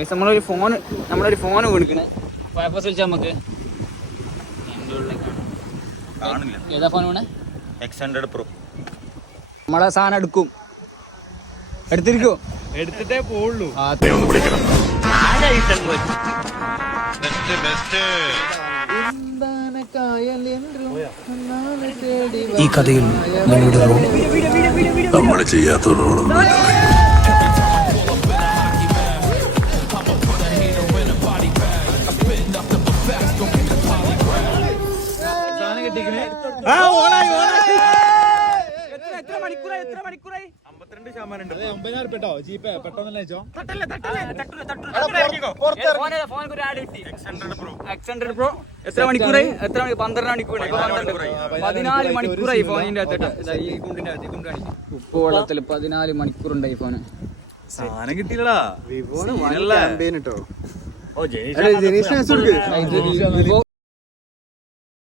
നമ്മളൊരു ഫോൺ കൊടുക്കണേ വാപ്പസ് വിളിച്ചാൽ നമുക്ക് ഏതാ ഫോൺ വേണേ? X100 Pro. നമ്മളെ സാധനം എടുക്കും, എടുത്തിരിക്കോ? എടുത്തിട്ടേ പോവുള്ളൂ. ഈ കഥയിൽ നിങ്ങളുടെ റോൾ നമ്മൾ ചെയ്യാത്ത റോളൊന്നും എത്ര മണിക്കൂറായി? 12 മണിക്കൂറായി. 14 മണിക്കൂറായി ഫോണിന്റെ അകത്ത്. ഈ കുണ്ടിന്റെ അകത്ത് ഉപ്പ് വെള്ളത്തില് 14 മണിക്കൂറുണ്ട് ഈ ഫോണ്. സാധനം കിട്ടിയില്ലടാ. വിവോ